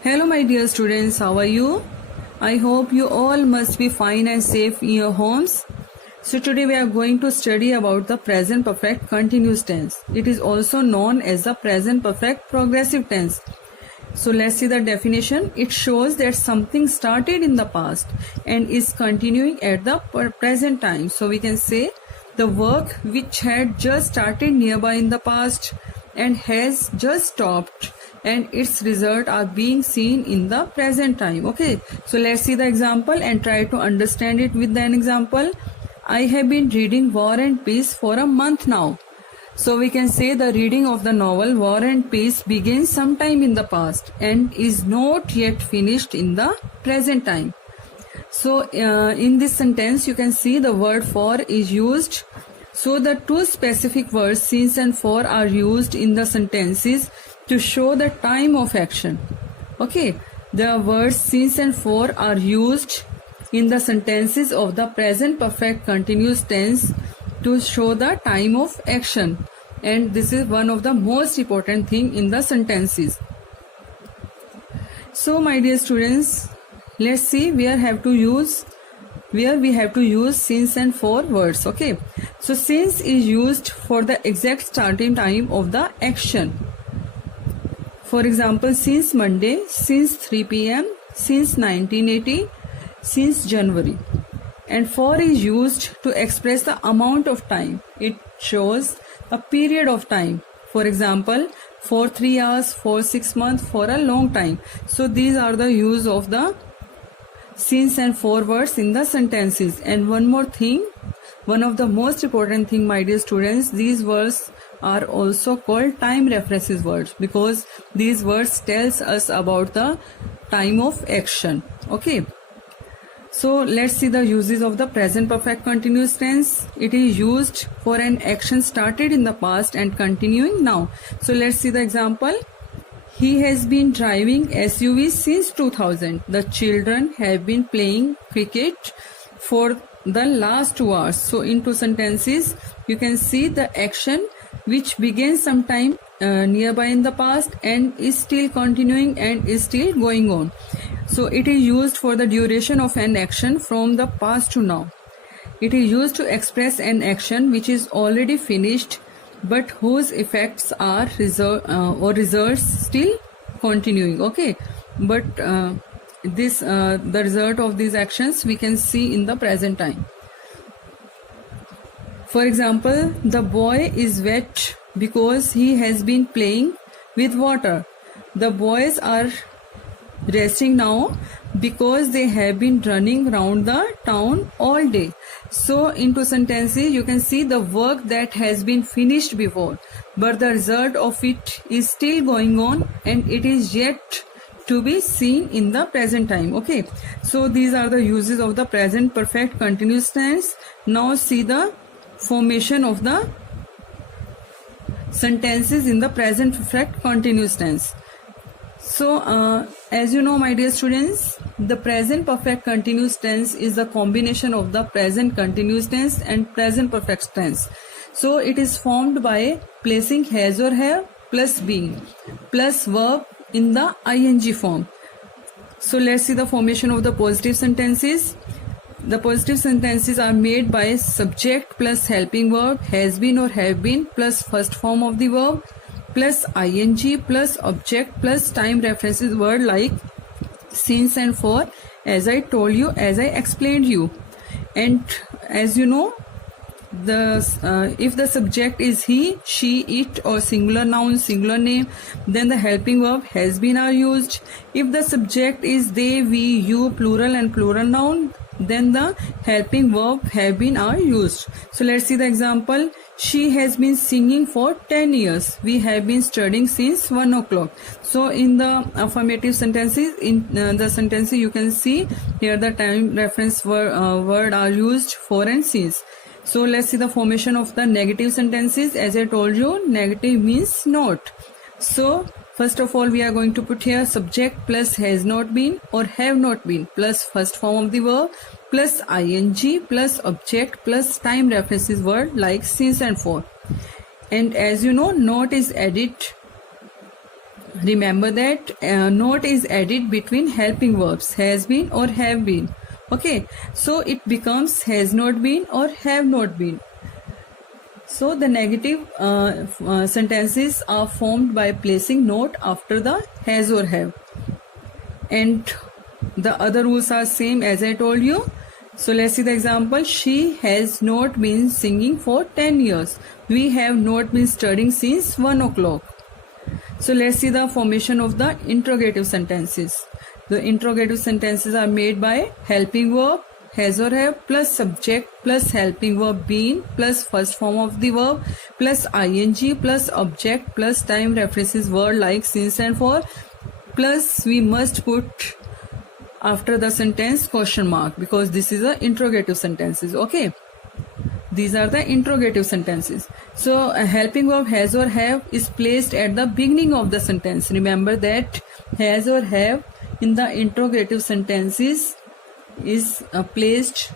Hello, my dear students, how are you? I hope you all must be fine and safe in your homes. So, today we are going to study about the present perfect continuous tense. It is also known as the present perfect progressive tense. So, let's see the definition. It shows that something started in the past and is continuing at the present time. So, we can say the work which had just started nearby in the past and has just stopped, and its results are being seen in the present time. Okay, so let's see the example and try to understand it with an example. I have been reading War and Peace for a month now. So we can say the reading of the novel War and Peace begins sometime in the past and is not yet finished in the present time. So in this sentence you can see the word for is used. So the two specific words since and for are used in the sentences to show the time of action. Okay, the words since and for are used in the sentences of the present perfect continuous tense to show the time of action, and this is one of the most important thing in the sentences. So my dear students, let's see where we have to use since and for words. Okay, so since is used for the exact starting time of the action. For example, since Monday, since 3 p.m., since 1980, since January. And for is used to express the amount of time. It shows a period of time. For example, for 3 hours, for 6 months, for a long time. So these are the use of the since and for words in the sentences. And one more thing, one of the most important thing, my dear students, these words are also called time references words because these words tells us about the time of action. Okay, so let's see the uses of the present perfect continuous tense. It is used for an action started in the past and continuing now. So let's see the example. He has been driving SUV since 2000. The children have been playing cricket for the last 2 hours. So in two sentences you can see the action which began sometime nearby in the past and is still continuing and is still going on. So it is used for the duration of an action from the past to now. It is used to express an action which is already finished but whose effects are results still continuing. Okay, but the result of these actions we can see in the present time. For example, the boy is wet because he has been playing with water. The boys are resting now because they have been running around the town all day. So in two sentences you can see the work that has been finished before, but the result of it is still going on and it is yet to be seen in the present time. Okay, so these are the uses of the present perfect continuous tense. Now see the formation of the sentences in the present perfect continuous tense. So as you know, my dear students, the present perfect continuous tense is the combination of the present continuous tense and present perfect tense. So it is formed by placing has or have plus being plus verb in the ing form. So let's see the formation of the positive sentences. The positive sentences are made by subject plus helping verb, has been or have been plus first form of the verb plus ing plus object plus time references word like since and for, as I told you, as I explained you. And as you know, if the subject is he, she, it or singular noun, singular name, then the helping verb has been are used. If the subject is they, we, you, plural and plural noun, then the helping verb have been are used. So let's see the example. She has been singing for 10 years. We have been studying since 1 o'clock. So in the affirmative sentences, in the sentences you can see here the time reference word are used for and since. So let's see the formation of the negative sentences. As I told you, negative means not. So first of all we are going to put here subject plus has not been or have not been plus first form of the verb plus ing plus object plus time references word like since and for. And as you know, not is added remember that not is added between helping verbs has been or have been. Okay, so it becomes has not been or have not been. So the negative sentences are formed by placing not after the has or have, and the other rules are same as I told you. So let's see the example. She has not been singing for 10 years. We have not been studying since 1 o'clock. So let's see the formation of the interrogative sentences. The interrogative sentences are made by helping verb has or have plus subject plus helping verb been plus first form of the verb plus ing plus object plus time references word like since and for, plus we must put after the sentence question mark because this is a interrogative sentences. Okay, these are the interrogative sentences. So a helping verb has or have is placed at the beginning of the sentence. Remember that has or have in the interrogative sentences is placed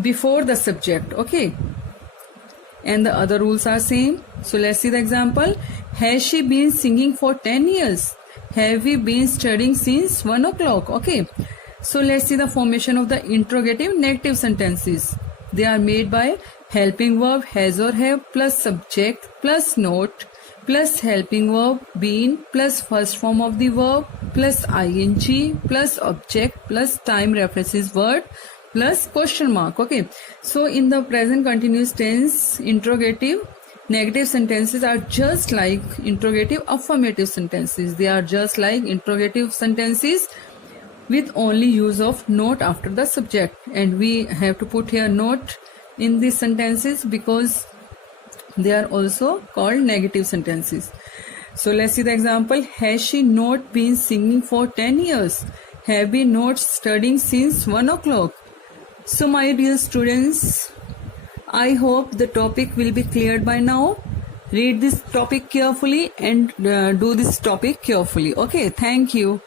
before the subject. Okay, and the other rules are same. So let's see the example. Has she been singing for 10 years? Have we been studying since 1 o'clock? Okay, so let's see the formation of the interrogative negative sentences. They are made by helping verb has or have plus subject plus not plus helping verb been plus first form of the verb plus ing plus object plus time references word plus question mark. Okay, so in the present continuous tense, interrogative negative sentences are just like interrogative affirmative sentences. They are just like interrogative sentences with only use of not after the subject, and we have to put here not in these sentences because they are also called negative sentences. So let's see the example. Has she not been singing for 10 years? Have we not studying since 1 o'clock? So my dear students, I hope the topic will be cleared by now. Read this topic carefully and do this topic carefully. Okay, thank you.